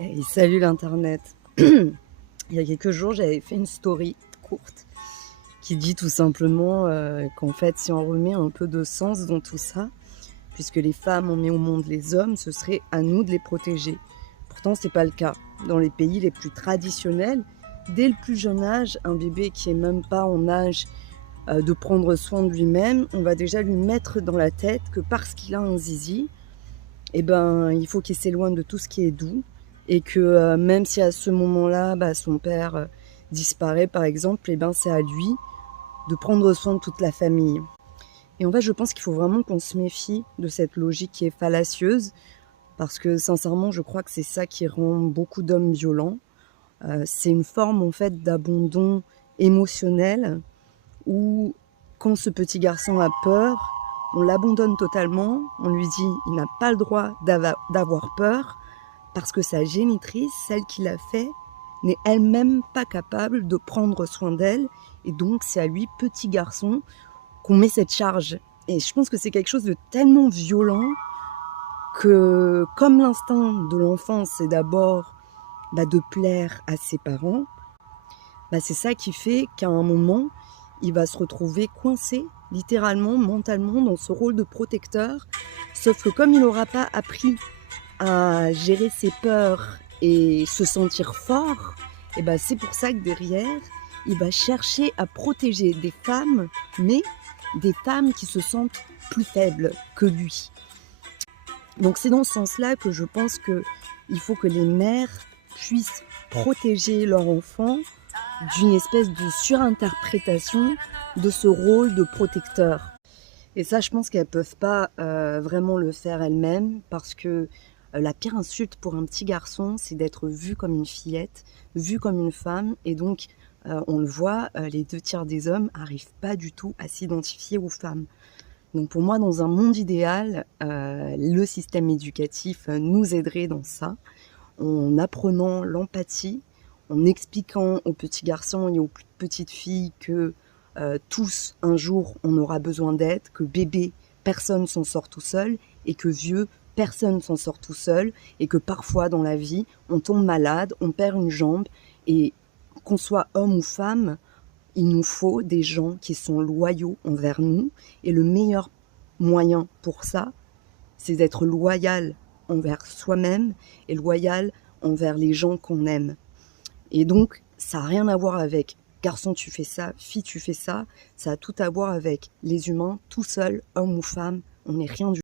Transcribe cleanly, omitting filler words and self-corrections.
Et salut l'internet. Il y a quelques jours, j'avais fait une story courte qui dit tout simplement qu'en fait, si on remet un peu de sens dans tout ça, puisque les femmes ont mis au monde les hommes, ce serait à nous de les protéger. Pourtant, c'est pas le cas. Dans les pays les plus traditionnels, dès le plus jeune âge, un bébé qui est même pas en âge de prendre soin de lui-même, on va déjà lui mettre dans la tête que parce qu'il a un zizi, eh ben, il faut qu'il s'éloigne de tout ce qui est doux et que même si à ce moment-là, son père disparaît par exemple, eh ben, c'est à lui de prendre soin de toute la famille. Et en fait, je pense qu'il faut vraiment qu'on se méfie de cette logique qui est fallacieuse parce que sincèrement, je crois que c'est ça qui rend beaucoup d'hommes violents. C'est une forme en fait d'abandon émotionnel où quand ce petit garçon a peur, on l'abandonne totalement, on lui dit il n'a pas le droit d'avoir peur parce que sa génitrice, celle qui l'a fait, n'est elle-même pas capable de prendre soin d'elle et donc c'est à lui, petit garçon, qu'on met cette charge. Et je pense que c'est quelque chose de tellement violent que comme l'instinct de l'enfant c'est d'abord de plaire à ses parents, c'est ça qui fait qu'à un moment, il va se retrouver coincé, littéralement, mentalement, dans ce rôle de protecteur. Sauf que comme il n'aura pas appris à gérer ses peurs et se sentir fort, c'est pour ça que derrière, il va chercher à protéger des femmes, mais des femmes qui se sentent plus faibles que lui. Donc c'est dans ce sens-là que je pense qu'il faut que les mères puissent protéger leur enfant d'une espèce de surinterprétation de ce rôle de protecteur. Et ça, je pense qu'elles ne peuvent pas vraiment le faire elles-mêmes parce que la pire insulte pour un petit garçon, c'est d'être vu comme une fillette, vu comme une femme. Et donc, on le voit, les 2/3 des hommes n'arrivent pas du tout à s'identifier aux femmes. Donc pour moi, dans un monde idéal, le système éducatif nous aiderait dans ça, en apprenant l'empathie, en expliquant aux petits garçons et aux petites filles que tous, un jour, on aura besoin d'aide, que bébé, personne s'en sort tout seul, et que vieux, personne s'en sort tout seul, et que parfois dans la vie, on tombe malade, on perd une jambe, et qu'on soit homme ou femme, il nous faut des gens qui sont loyaux envers nous, et le meilleur moyen pour ça, c'est d'être loyal envers soi-même et loyal envers les gens qu'on aime. Et donc, ça n'a rien à voir avec garçon tu fais ça, fille tu fais ça, ça a tout à voir avec les humains, tout seuls, homme ou femme, on n'est rien du tout.